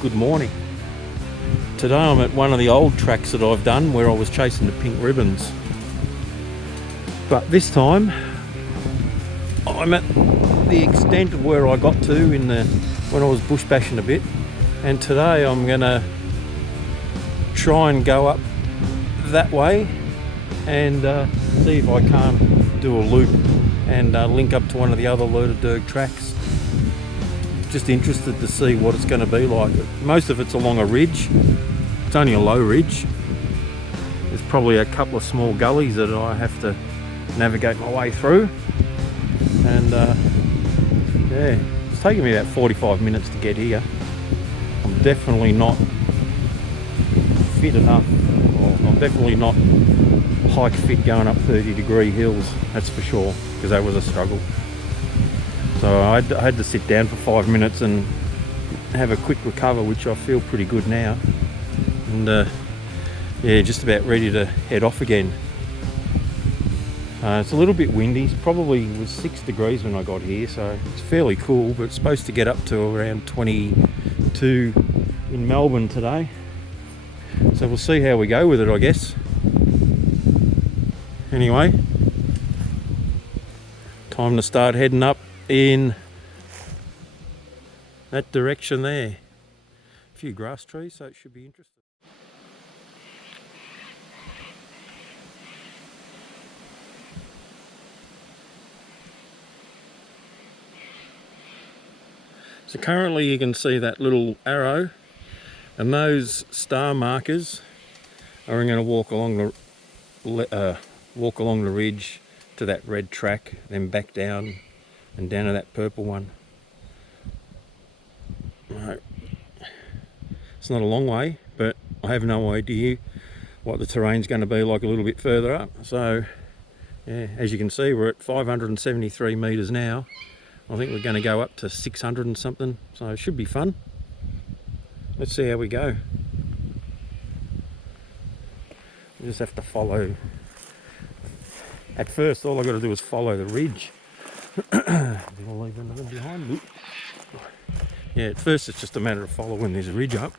Good morning. Today I'm at one of the old tracks that I've done where I was chasing the pink ribbons. But this time I'm at the extent of where I got to when I was bush bashing a bit. And today I'm gonna try and go up that way and see if I can't do a loop and link up to one of the other Lerderderg tracks. Just interested to see what it's going to be like. Most of it's along a ridge. It's only a low ridge. There's probably a couple of small gullies that I have to navigate my way through. And yeah, it's taken me about 45 minutes to get here. I'm definitely not fit enough. I'm definitely not hike fit going up 30-degree hills, that's for sure, because that was a struggle. So I had to sit down for 5 minutes and have a quick recover, which I feel pretty good now. And yeah, just about ready to head off again. It's a little bit windy. It probably was 6 degrees when I got here, so it's fairly cool, but it's supposed to get up to around 22 in Melbourne today. So we'll see how we go with it, I guess. Anyway, time to start heading up in that direction there. A few grass trees, so it should be interesting. So currently you can see that little arrow, and those star markers are going to walk along the ridge to that red track, then back down and down to that purple one. Right. It's not a long way, but I have no idea what the terrain's going to be like a little bit further up. So yeah, as you can see, we're at 573 meters now. I think we're going to go up to 600 and something, so it should be fun. Let's see how we go. We just have to follow. At first, all I've got to do is follow the ridge. I'll leave another behind me. Yeah, at first it's just a matter of following this ridge up.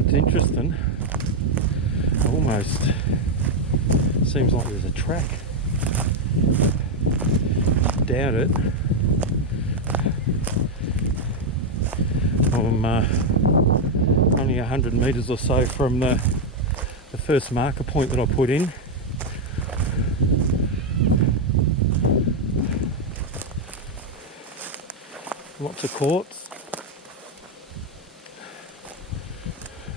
It's interesting. Almost seems like there's a track. Doubt it. I'm only 100 meters or so from the first marker point that I put in. Lots of quartz.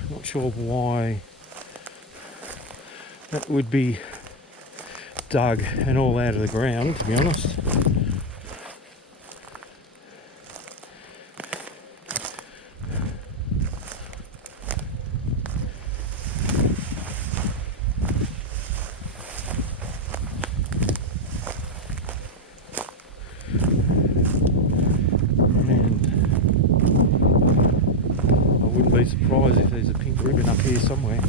Not sure why that would be dug and all out of the ground, to be honest. Be surprised if there's a pink ribbon up here somewhere.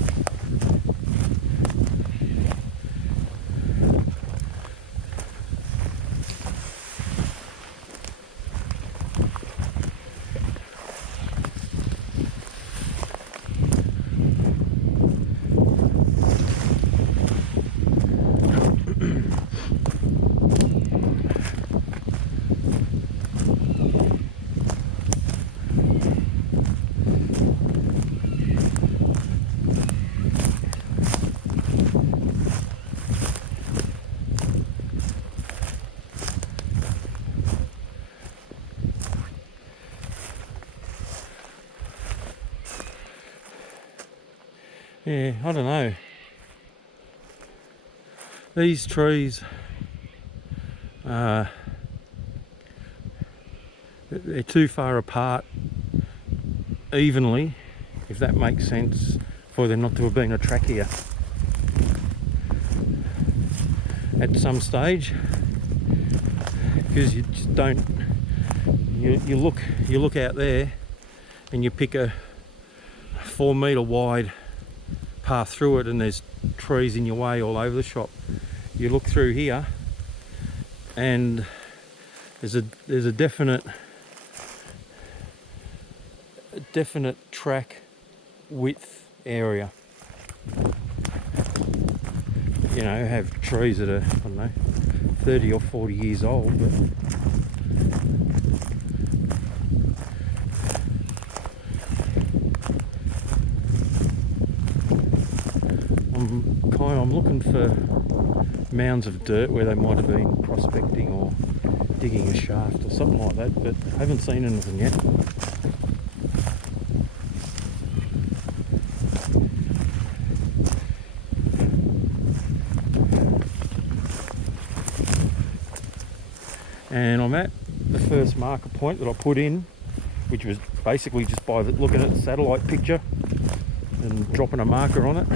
Yeah, I don't know. These trees, they're too far apart evenly, if that makes sense, for there not to have been a track here at some stage, because you just don't, you look out there and you pick a 4 metre wide path through it and there's trees in your way all over the shop. You look through here and there's a definite track width area. You know, have trees that are, I don't know, 30 or 40 years old, but I'm looking for mounds of dirt where they might have been prospecting or digging a shaft or something like that, but I haven't seen anything yet. And I'm at the first marker point that I put in, which was basically just by looking at the satellite picture and dropping a marker on it.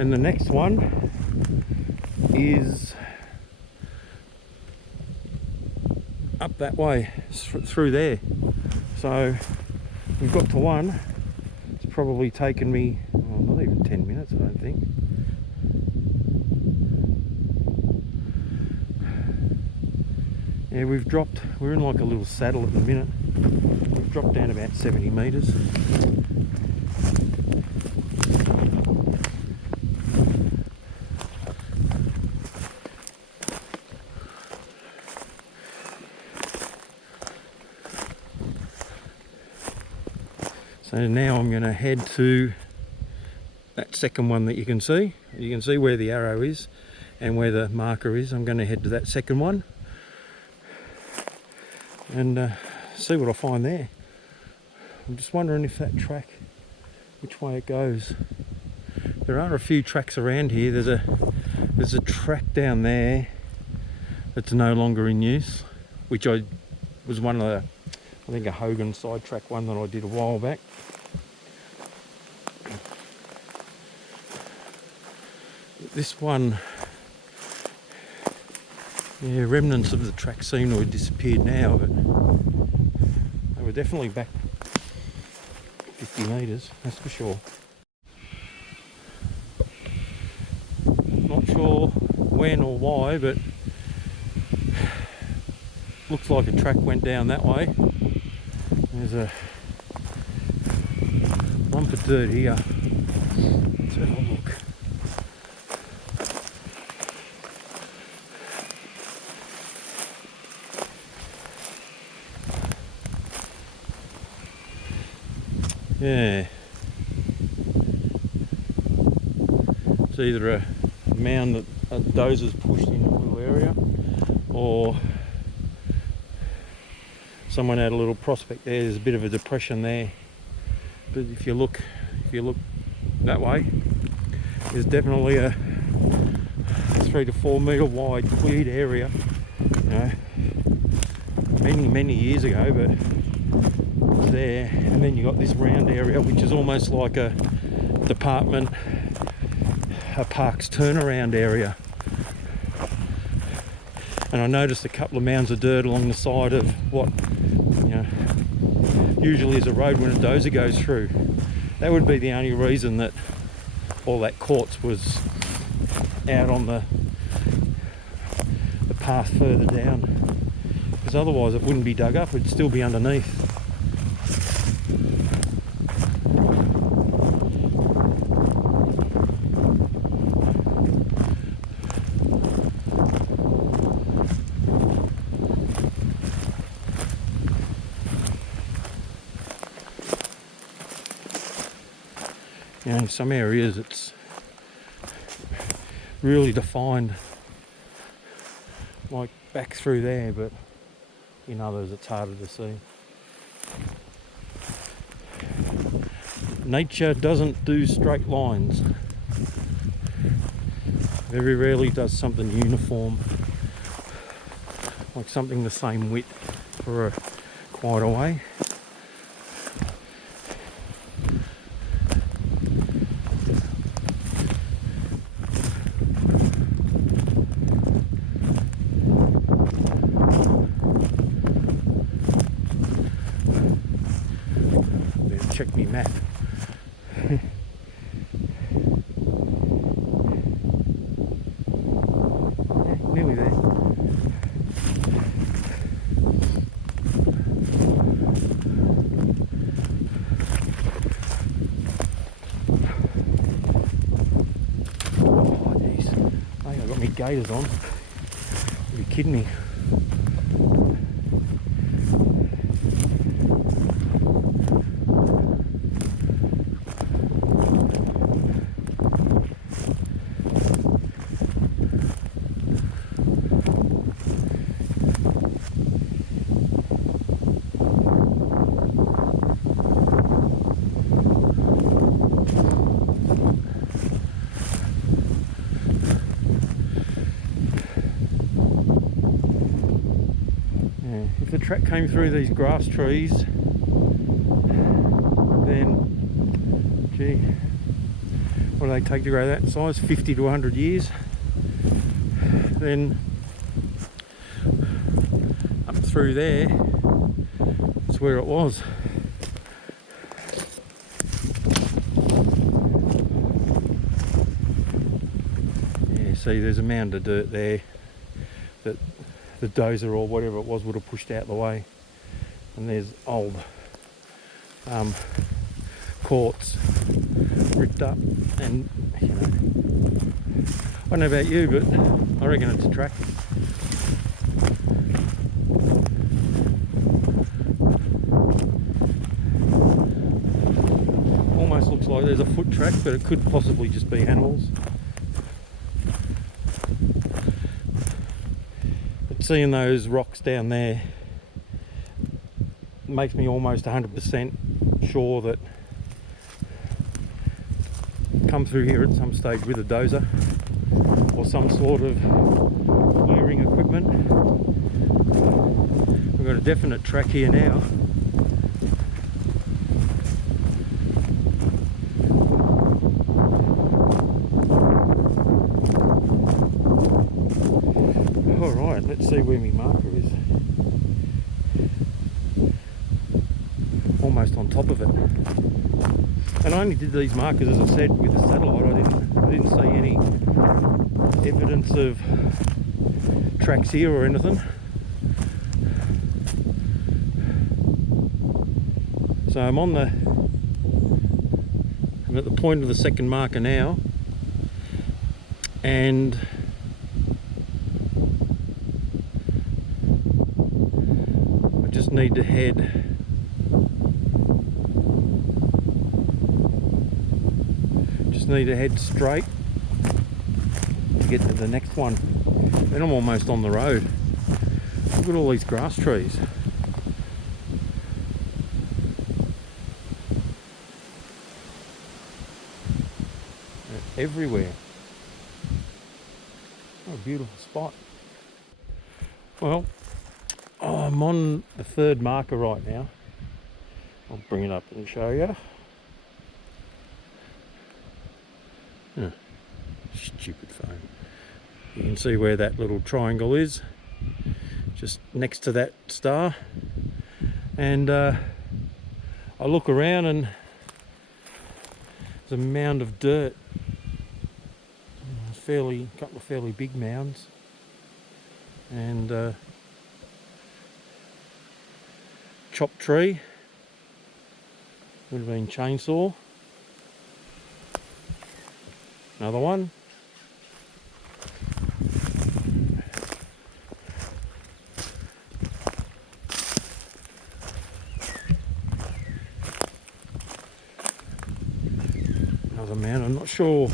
And the next one is up that way, through there. So we've got to one. It's probably taken me, not even 10 minutes, I don't think. Yeah, we're in like a little saddle at the minute. We've dropped down about 70 metres. So now I'm going to head to that second one that you can see. You can see where the arrow is and where the marker is. I'm going to head to that second one and see what I find there. I'm just wondering if that track, which way it goes. There are a few tracks around here. There's a track down there that's no longer in use, which was one of the, I think a Hogan sidetrack one that I did a while back. This one, yeah, remnants of the track seem to have disappeared now, but they were definitely back 50 metres, that's for sure. Not sure when or why, but looks like a track went down that way. There's a lump of dirt here. Let's have a look. Yeah, it's either a mound that a dozer's pushed in a little area, or someone had a little prospect there. There's a bit of a depression there, but if you look that way, there's definitely a 3 to 4 metre wide cleared area, you know, many years ago, but it's there. And then you got this round area which is almost like a parks turnaround area. And I noticed a couple of mounds of dirt along the side of what, you know, usually is a road when a dozer goes through. That would be the only reason that all that quartz was out on the path further down, because otherwise it wouldn't be dug up, it'd still be underneath. You know, in some areas it's really defined, like back through there, but in others it's harder to see. nature doesn't do straight lines. Very rarely does something uniform, like something the same width for quite a way. Better check me map. Nearly there. Oh jeez, hey, I've got my gaiters on. Are you kidding me? If the track came through these grass trees, then, gee, what do they take to grow that size? 50 to 100 years. Then up through there, that's where it was. Yeah, see, there's a mound of dirt there that the dozer or whatever it was would have pushed out the way, and there's old quartz ripped up, and you know, I don't know about you, but I reckon it's a track. Almost looks like there's a foot track, but it could possibly just be animals. Seeing those rocks down there makes me almost 100% sure that come through here at some stage with a dozer or some sort of clearing equipment. We've got a definite track here now. Alright, let's see where my marker is. Almost on top of it. And I only did these markers, as I said, with the satellite. I didn't see any evidence of tracks here or anything. So I'm at the point of the second marker now, and I just need to head straight to get to the next one. Then I'm almost on the road. Look at all these grass trees. They're everywhere. What a beautiful spot. Well, I'm on the third marker right now. I'll bring it up and show you. Stupid phone. You can see where that little triangle is, just next to that star. And I look around and there's a mound of dirt. A couple of fairly big mounds. And chopped tree. Would have been chainsaw. Another one. Another man. I'm not sure.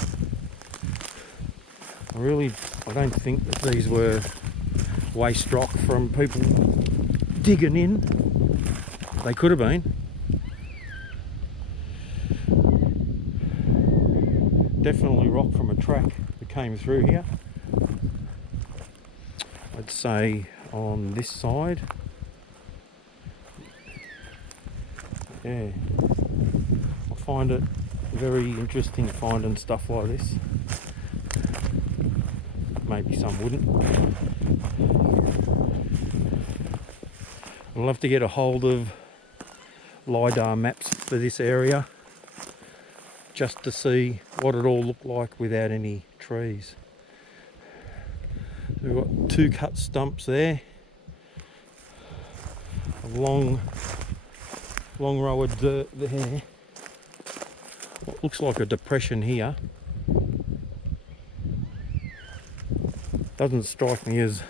I don't think that these were waste rock from people digging in. They could have been. definitely rock from a track that came through here. I'd say on this side. Yeah, I find it very interesting finding stuff like this. Maybe some wouldn't. I'll have to get a hold of LiDAR maps for this area just to see what it all looked like without any trees. So we've got two cut stumps there, a long row of dirt there. What looks like a depression here. Doesn't strike me as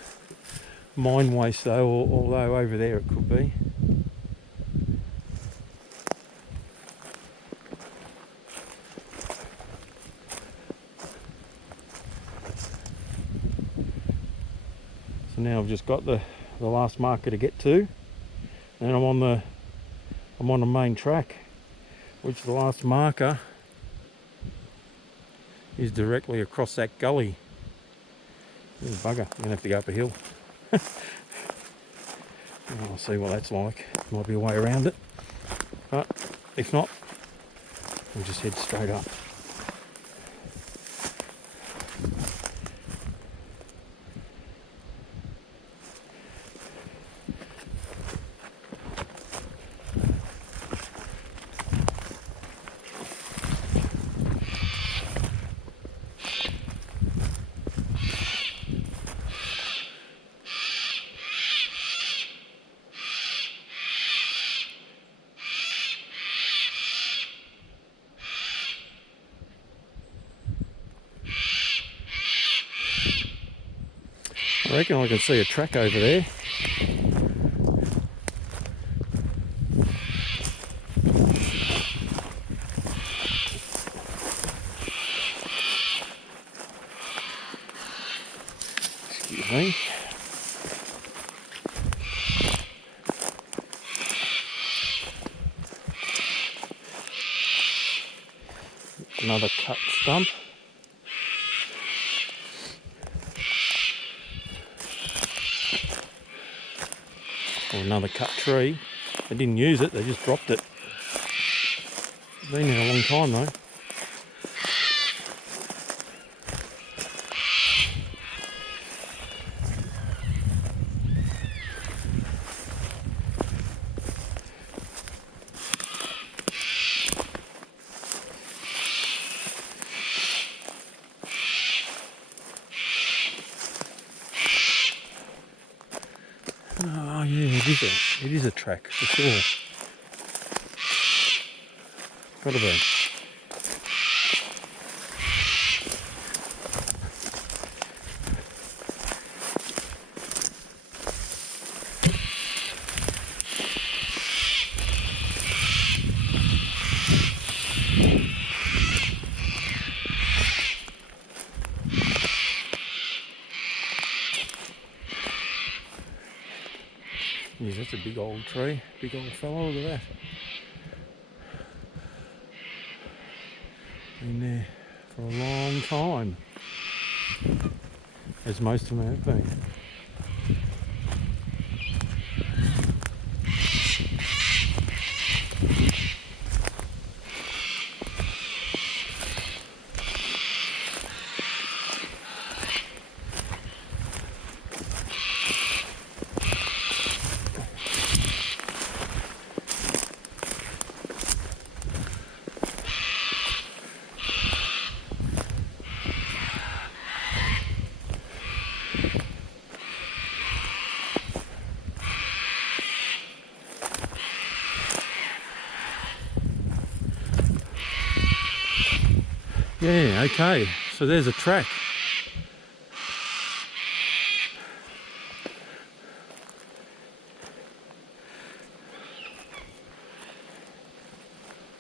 mine waste though, although over there it could be. So now I've just got the last marker to get to, and I'm on the main track, which the last marker is directly across that gully. There's a bugger, I'm gonna have to go up a hill. I'll see what that's like. Might be a way around it, but if not, we'll just head straight up. I reckon I can see a track over there. Excuse me. Another cut stump. Or another cut tree. They didn't use it, they just dropped it. Been there a long time though. Oh yeah, it is a track for sure. Gotta be. Yes, that's a big old tree, big old fellow, look at that. Been there for a long time, as most of them have been. Yeah, okay, so there's a track.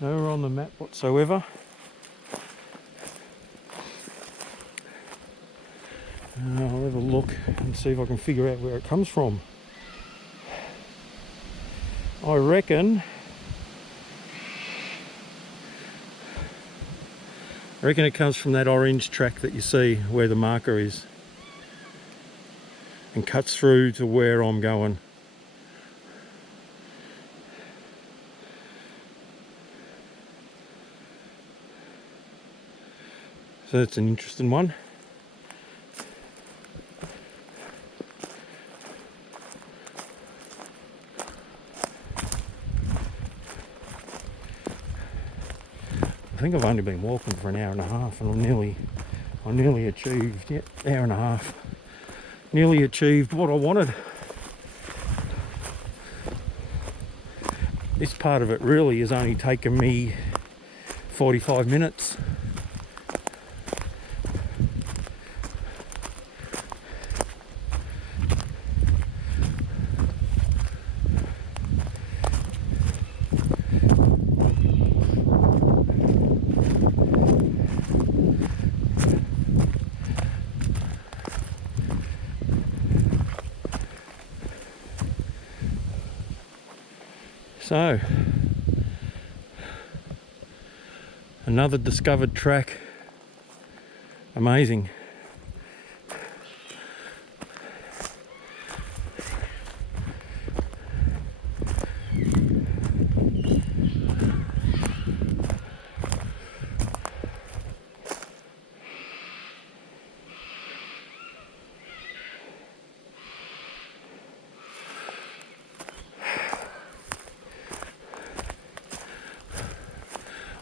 Nowhere on the map whatsoever. I'll have a look and see if I can figure out where it comes from. I reckon I reckon it comes from that orange track that you see where the marker is and cuts through to where I'm going. So that's an interesting one. I think I've only been walking for an hour and a half, and I nearly achieved, yep, hour and a half. Nearly achieved what I wanted. This part of it really has only taken me 45 minutes. So, another discovered track. Amazing.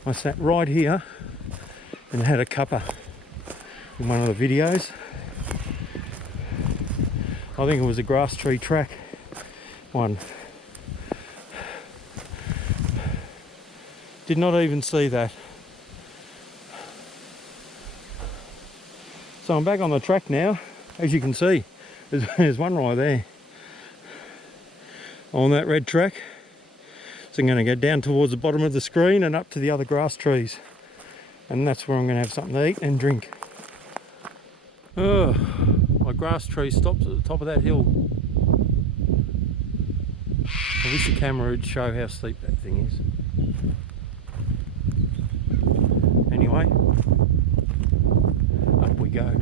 I sat right here and had a cuppa in one of the videos. I think it was a grass tree track one. Did not even see that. So I'm back on the track now. As you can see, there's one right there on that red track. So I'm going to go down towards the bottom of the screen and up to the other grass trees, and that's where I'm going to have something to eat and drink. Oh, my grass tree stops at the top of that hill. I wish the camera would show how steep that thing is. Anyway, up we go.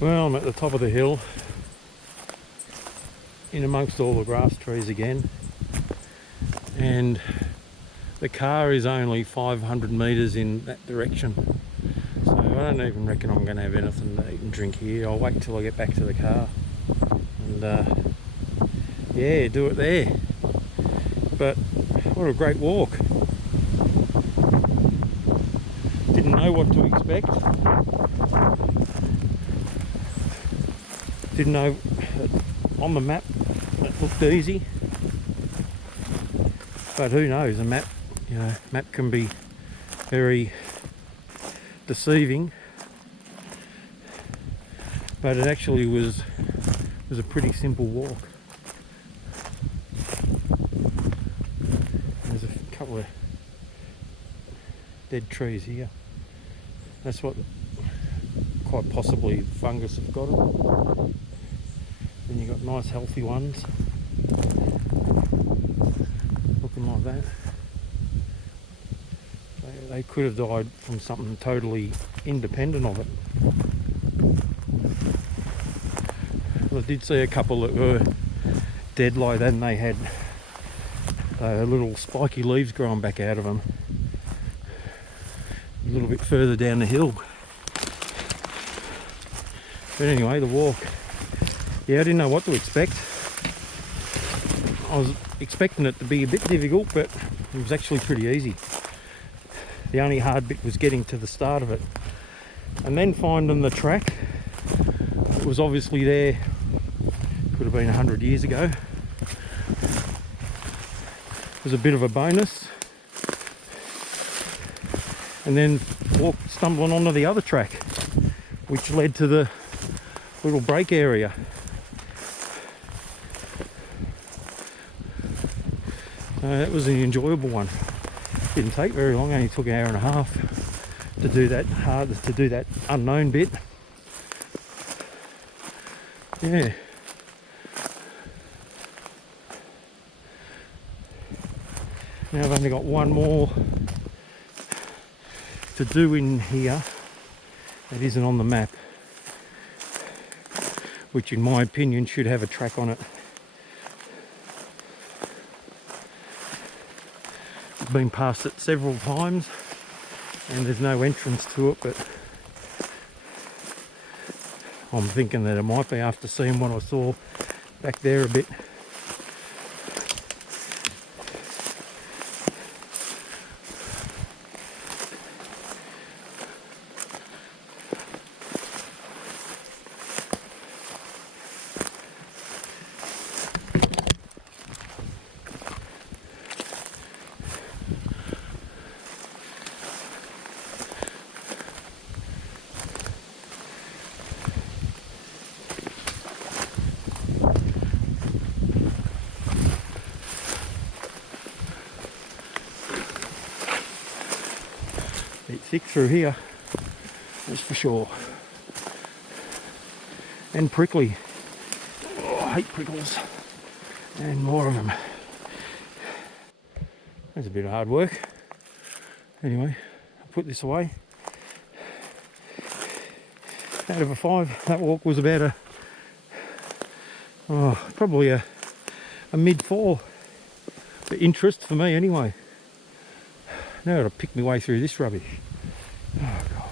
Well, I'm at the top of the hill, in amongst all the grass trees again, and the car is only 500 metres in that direction, so I don't even reckon I'm going to have anything to eat and drink here. I'll wait till I get back to the car and yeah, do it there. But what a great walk. Didn't know what to expect. Didn't know on the map it looked easy, but who knows, a map, you know, map can be very deceiving, but it actually was a pretty simple walk. There's a couple of dead trees here. That's what quite possibly fungus have got them. Then you've got nice healthy ones looking like that. They could have died from something totally independent of it. Well, I did see a couple that were dead like that, and they had little spiky leaves growing back out of them a little bit further down the hill. But anyway, the walk, yeah, I didn't know what to expect. I was expecting it to be a bit difficult, but it was actually pretty easy. The only hard bit was getting to the start of it, and then finding the track. It was obviously there, could have been 100 years ago. It was a bit of a bonus. And then stumbling onto the other track, which led to the little break area. That was an enjoyable one. Didn't take very long, only took an hour and a half to do that unknown bit. Yeah. Now I've only got one more to do in here that isn't on the map, which in my opinion should have a track on it. I've been past it several times and there's no entrance to it, but I'm thinking that it might be after seeing what I saw back there a bit. It's thick through here, that's for sure. And prickly. Oh, I hate prickles. And more of them. That's a bit of hard work. Anyway, I'll put this away. Out of a 5, that walk was about probably a mid-4 for interest for me anyway. Now I've got to pick my way through this rubbish. Oh God.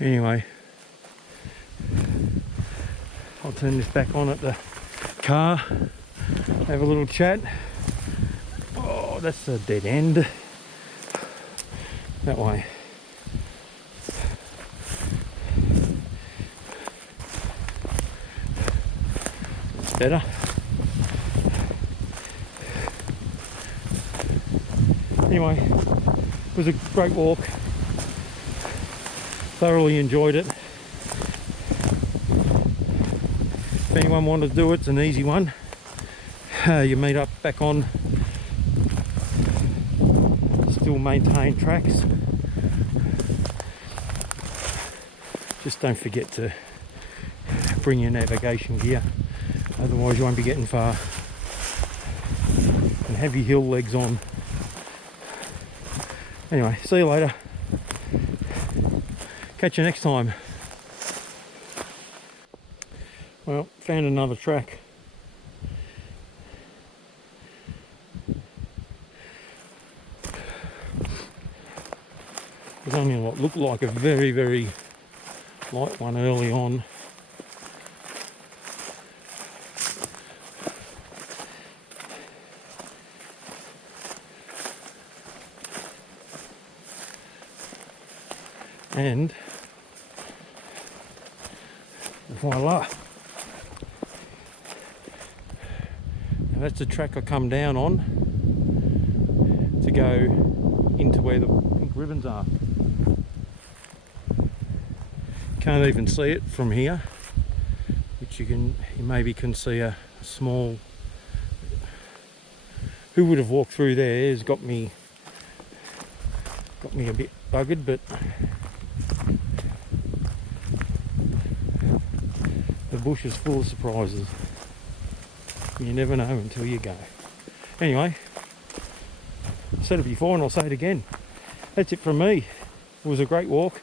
Anyway, I'll turn this back on at the car, have a little chat. Oh, that's a dead end. That way. That's better. Anyway, it was a great walk. Thoroughly enjoyed it. If anyone wanted to do it, it's an easy one. You meet up back on still maintained tracks. Just don't forget to bring your navigation gear, otherwise you won't be getting far. And have your hill legs on. Anyway, see you later. Catch you next time. Well, found another track. There's only what looked like a very, very light one early on. And voila. Now that's the track I come down on to go into where the pink ribbons are. Can't even see it from here, which you maybe can see a small. Who would have walked through there has got me a bit buggered, but the bush is full of surprises. You never know until you go. Anyway, I said it before and I'll say it again. That's it from me. It was a great walk.